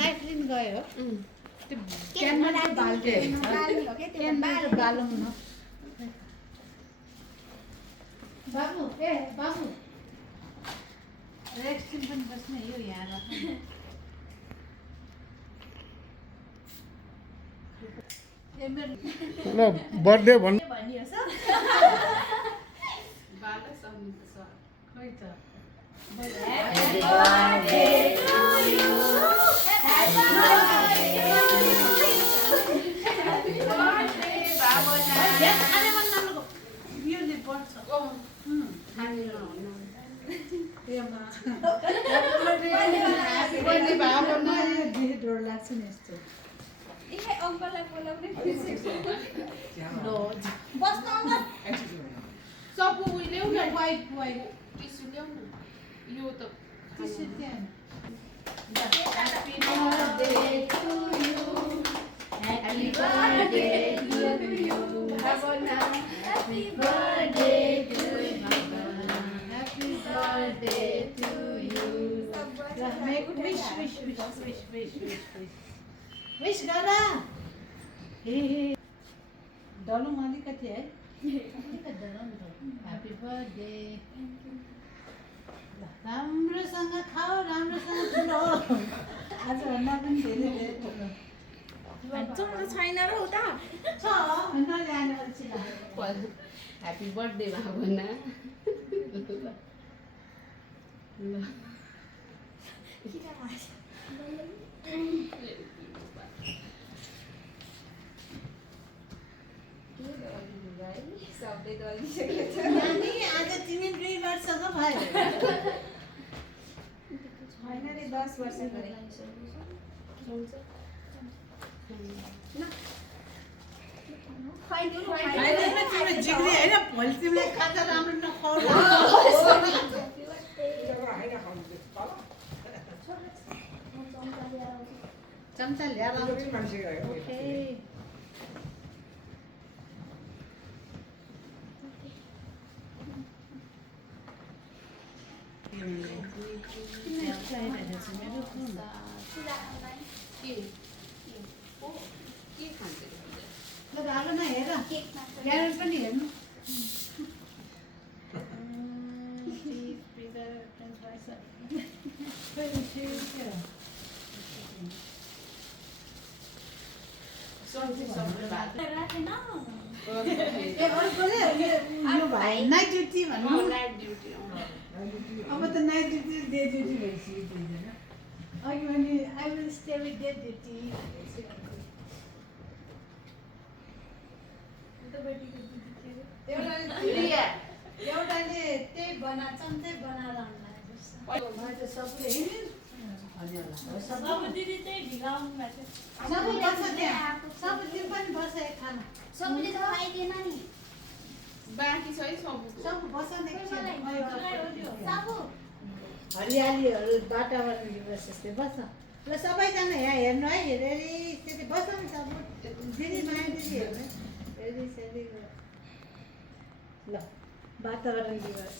Knife लिन गयो त्यो क्यानमा चाहिँ बाल्टे क्यानमा चाहिँ बालौँ न बाबु ए बाबु रेक्सिन पनि बस्न यो यहाँ राख्नु ल बर्थडे भन्नु खै त डर लाग्छ नि यस्तो सपु ल्याउ न वाइट वाइट टिस्यु ल्याउ न यो त टिस्यु त्यहाँ Happy birthday to you. Happy birthday to you. Bhavana. Happy birthday to you. Happy birthday to you. Make wish. Wish gara. Hey. Dalam अलिकति है अलिकति डराउनु Happy birthday. राम्रोसँग खाऊ राम्रोसँग ठुलो आज भन्दा पनि धेरै धेरै ठुलो छैन र उता छ नल्याने अल्छी लाग्यो ह्यापी बर्थडे भावना नानी आज तिमी 2 वर्षको भयो होइन नि 10 वर्ष गरे होइन तिम्रो जिग्री होइन भोलि तिमीलाई खाजा राम्रो नखाऊ चम्चा ल्याएर आउँछु ओके हाल न हेर क्यारेट पनि हेर्नु नाइट ड्युटी भन्नु अब त नाइट ड्युटी डे ड्युटी भइसक्यो अघि भने I will stay with day duty एउटाले त्यही चम्चै बनाएर आउनु सबले सब दिदी चाहिँ ढिलाउनु भएको सब बस्छ त्यहाँ सब दिन पनि बस्छ एक खाना सबले त खाइदिएन नि बाँकी छ है सब बस्छ साबु हरियालीहरू वातावरण दिवस जस्तै बस्छ ल सबैजना यहाँ हेर्नु है हेरी त्यति बस्छ नि सब दिदी माया दिदी हेर्नु हेरी सेरी ल वातावरण दिवस